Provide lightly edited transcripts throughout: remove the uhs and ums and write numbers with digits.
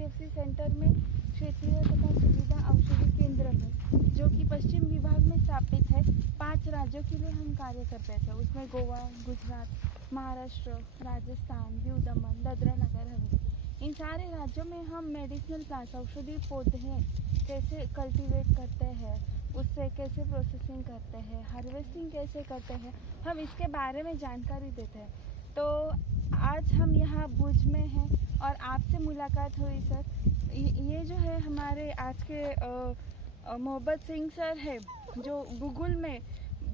CFC centre में क्षेत्रीय तथा सुविधा औषधि केंद्र है, जो कि पश्चिम विभाग में स्थापित है। 5 राज्यों के लिए हम कार्य करते थे, उसमें गोवा, गुजरात, महाराष्ट्र, राजस्थान, दीव दमन, दादरा नगर हवेली। इन सारे राज्यों में हम मेडिसिनल प्लांट्स, औषधि पौधे कैसे कल्टीवेट करते हैं, उससे कैसे प्रोसेसिंग करते हैं, हार्वेस्टिंग कैसे करते हैं, हम इसके बारे में जानकारी देते हैं। तो आज हम यहाँ भुज में हैं और आपसे मुलाकात हुई सर। ये जो है हमारे आज के मोहब्बत सिंह सर है, जो गूगल में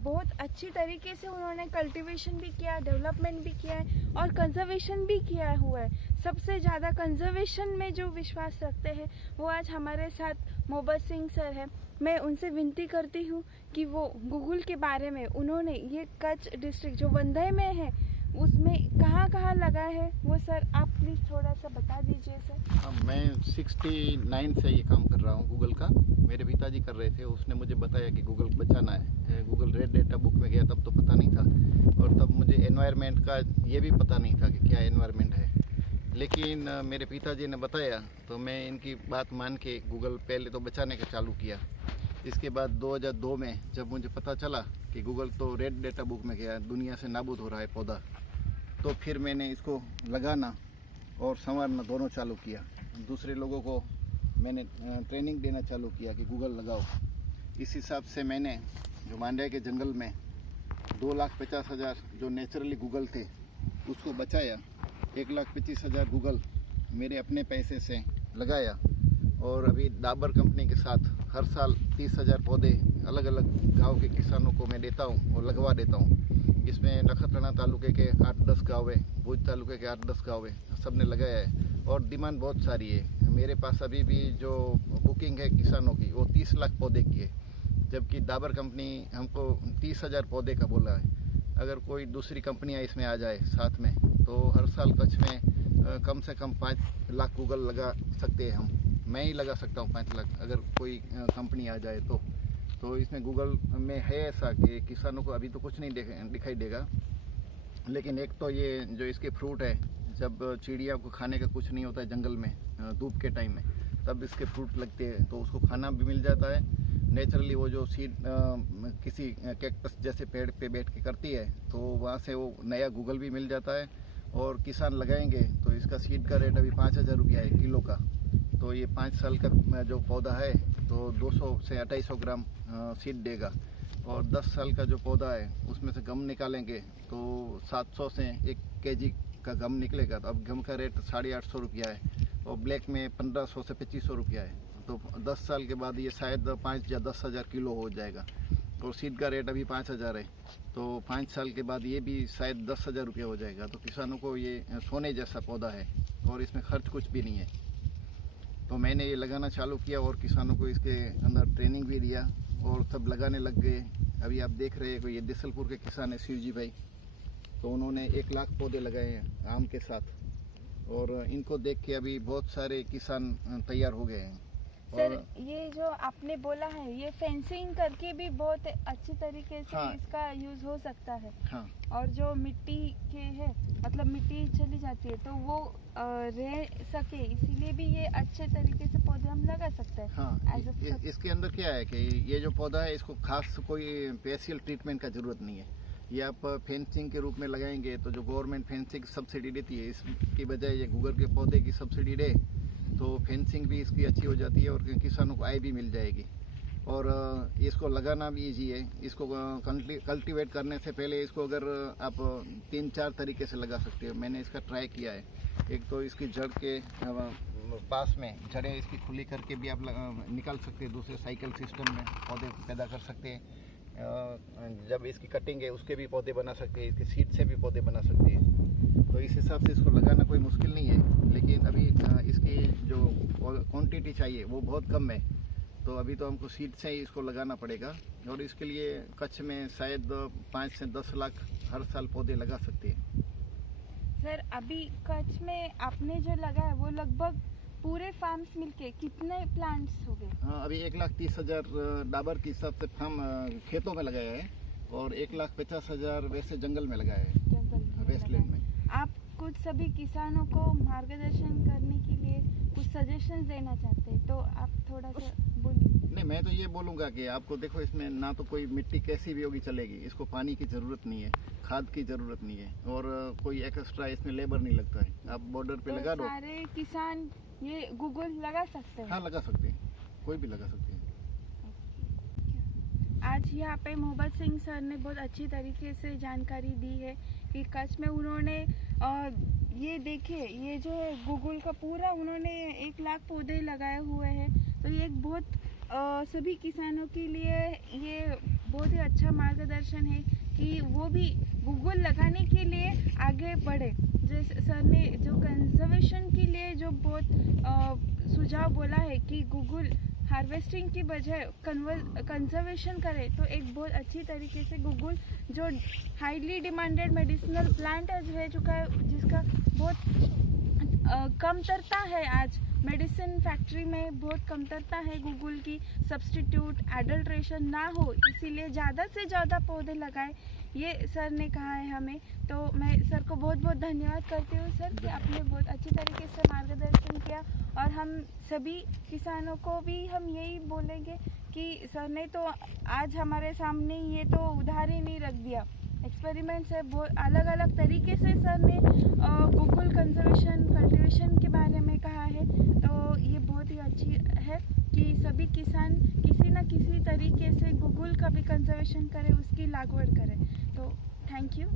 बहुत अच्छी तरीके से उन्होंने कल्टीवेशन भी किया, डेवलपमेंट भी किया है और कंजर्वेशन भी किया हुआ है। सबसे ज़्यादा कंजर्वेशन में जो विश्वास रखते हैं वो आज हमारे साथ मोहब्बत सिंह सर है। मैं उनसे विनती करती हूँ कि वो गूगल के बारे में उन्होंने ये कच्छ डिस्ट्रिक्ट जो वंदय में है उसमें कहाँ कहाँ लगा है वो सर आप प्लीज़ थोड़ा सा बता दीजिए सर। मैं 69 से ये काम कर रहा हूँ गूगल का। मेरे पिताजी कर रहे थे, उसने मुझे बताया कि गूगल बचाना है। गूगल रेड डेटा बुक में गया तब तो पता नहीं था, और तब मुझे एनवायरनमेंट का ये भी पता नहीं था कि क्या एनवायरनमेंट है। लेकिन मेरे पिताजी ने बताया तो मैं इनकी बात मान के गूगल पहले तो बचाने का चालू किया। इसके बाद 2002 में जब मुझे पता चला कि गूगल तो रेड डेटा बुक में गया, दुनिया से नाबूद हो रहा है पौधा, तो फिर मैंने इसको लगाना और संवारना दोनों चालू किया। दूसरे लोगों को मैंने ट्रेनिंग देना चालू किया कि गूगल लगाओ। इस हिसाब से मैंने जो मांड्या के जंगल में 2,50,000 जो नेचुरली गूगल थे उसको बचाया। 1,25,000 गूगल मेरे अपने पैसे से लगाया, और अभी डाबर कंपनी के साथ हर साल 30,000 पौधे अलग अलग गांव के किसानों को मैं देता हूं और लगवा देता हूं। इसमें नखत्राणा तालुके के 8-10 गाँव है, भुज तालुके के 8-10 गाँव है, सबने लगाया है और डिमांड बहुत सारी है। मेरे पास अभी भी जो बुकिंग है किसानों की वो 30 लाख पौधे की है, जबकि डाबर कंपनी हमको 30,000 पौधे का बोला है। अगर कोई दूसरी कंपनियां इसमें आ जाए साथ में तो हर साल कच्छ में कम से कम 5 लाख गूगल लगा सकते हैं हम। मैं ही लगा सकता हूँ 5 लाख, अगर कोई कंपनी आ जाए तो इसमें गूगल में है ऐसा कि किसानों को अभी तो कुछ नहीं दिखाई देगा, लेकिन एक तो ये जो इसके फ्रूट है, जब चिड़िया को खाने का कुछ नहीं होता है जंगल में धूप के टाइम में, तब इसके फ्रूट लगते हैं तो उसको खाना भी मिल जाता है। नेचुरली वो जो सीड किसी कैक्टस जैसे पेड़ पे बैठ के करती है तो वहाँ से वो नया गूगल भी मिल जाता है, और किसान लगाएंगे तो इसका सीड का रेट अभी 5,000 रुपया है किलो का। तो ये 5 साल का जो पौधा है तो 200 से 250 ग्राम सीड देगा, और 10 साल का जो पौधा है उसमें से गम निकालेंगे तो 700 से 1 केजी का गम निकलेगा। तो अब गम का रेट 850 रुपया है और ब्लैक में 1500 से 2500 रुपया है। तो 10 साल के बाद ये शायद 5 या 10,000 किलो हो जाएगा, और सीड का रेट अभी 5,000 है, तो 5 साल के बाद ये भी शायद 10,000 रुपया हो जाएगा। तो किसानों को ये सोने जैसा पौधा है और इसमें खर्च कुछ भी नहीं है। तो मैंने ये लगाना चालू किया और किसानों को इसके अंदर ट्रेनिंग भी दिया और सब लगाने लग गए। अभी आप देख रहे हैं, ये दिसलपुर के किसान है शिवजी भाई, तो उन्होंने 1 लाख पौधे लगाए हैं आम के साथ, और इनको देख के अभी बहुत सारे किसान तैयार हो गए हैं। सर ये जो आपने बोला है ये फेंसिंग करके भी बहुत अच्छी तरीके से हाँ, इसका यूज हो सकता है। हाँ, और जो मिट्टी के है, मतलब मिट्टी चली जाती है तो वो रह सके, इसीलिए भी ये अच्छे तरीके से पौधे हम लगा सकते हैं। हाँ, इसके अंदर क्या है कि ये जो पौधा है इसको खास कोई स्पेशल ट्रीटमेंट का जरूरत नहीं है। ये आप फेंसिंग के रूप में लगाएंगे तो जो गवर्नमेंट फेंसिंग सब्सिडी देती है, इसकी बजाय ये गूगल के पौधे की सब्सिडी दे तो फेंसिंग भी इसकी अच्छी हो जाती है और किसानों को आय भी मिल जाएगी, और इसको लगाना भी इजी है। इसको कल्टीवेट करने से पहले इसको अगर आप 3-4 तरीके से लगा सकते हो। मैंने इसका ट्राई किया है। एक तो इसकी जड़ के पास में जड़ें इसकी खुली करके भी आप निकाल सकते हैं, दूसरे साइकिल सिस्टम में पौधे पैदा कर सकते हैं। जब इसकी कटिंग है उसके भी पौधे बना सकते हैं, इसके सीड से भी पौधे बना सकते हैं। तो इस हिसाब से इसको लगाना कोई मुश्किल नहीं है, लेकिन अभी इसकी जो क्वांटिटी चाहिए वो बहुत कम है, तो अभी तो हमको सीड से ही इसको लगाना पड़ेगा। और इसके लिए कच्छ में शायद 5 से 10 लाख हर साल पौधे लगा सकते हैं। सर अभी कच्छ में आपने जो लगाया वो लगभग पूरे फार्म्स मिलके कितने प्लांट्स हो गए? हाँ, अभी 1,30,000 डाबर के हिसाब से फार्म खेतों में लगाया है, और 1,50,000 वैसे जंगल में लगाया है, जंगल वेस्टलैंड में। आप कुछ सभी किसानों को मार्गदर्शन करने के लिए कुछ सजेशंस देना चाहते हैं, तो आप थोड़ा सा बोलिए। नहीं, मैं तो ये बोलूँगा कि आपको देखो, इसमें ना तो कोई मिट्टी कैसी भी होगी चलेगी, इसको पानी की ज़रूरत नहीं है, खाद की ज़रूरत नहीं है, और कोई एक्स्ट्रा इसमें लेबर नहीं लगता है। आप बॉर्डर पे तो लगा दो। सारे किसान ये गूगल लगा सकते हैं? हाँ, लगा सकते हैं, कोई भी लगा सकते हैं। आज यहाँ पे मोहब्बत सिंह सर ने बहुत अच्छी तरीके से जानकारी दी है कि कच्छ में उन्होंने ये देखिए, ये जो है गूगल का पूरा उन्होंने 1 लाख पौधे लगाए हुए हैं। तो ये एक बहुत सभी किसानों के लिए ये बहुत ही अच्छा मार्गदर्शन है कि वो भी गूगल लगाने के लिए आगे बढ़े। जैसे सर ने जो कंजर्वेशन के लिए जो बहुत सुझाव बोला है कि गूगल हार्वेस्टिंग की बजाय कंजर्वेशन करे, तो एक बहुत अच्छी तरीके से गूगल जो हाईली डिमांडेड मेडिसिनल प्लांट रह चुका है, जिसका बहुत कमतरता है, आज मेडिसिन फैक्ट्री में बहुत कमतरता है गूगल की, सब्स्टिट्यूट एडल्ट्रेशन ना हो, इसीलिए ज़्यादा से ज़्यादा पौधे लगाए, ये सर ने कहा है हमें। तो मैं सर को बहुत बहुत धन्यवाद करती हूँ सर कि आपने बहुत अच्छी तरीके से मार्गदर्शन किया। और हम सभी किसानों को भी हम यही बोलेंगे कि सर ने तो आज हमारे सामने ये तो उधार ही नहीं रख दिया, एक्सपेरिमेंट्स है, बहुत अलग अलग तरीके से सर ने गूगल कंजर्वेशन कल्टीवेशन के बारे में कहा है। तो ये बहुत ही अच्छी है कि सभी किसान किसी न किसी तरीके से गूगल का भी कंजर्वेशन करें, उसकी लागवड़ करें। तो थैंक यू।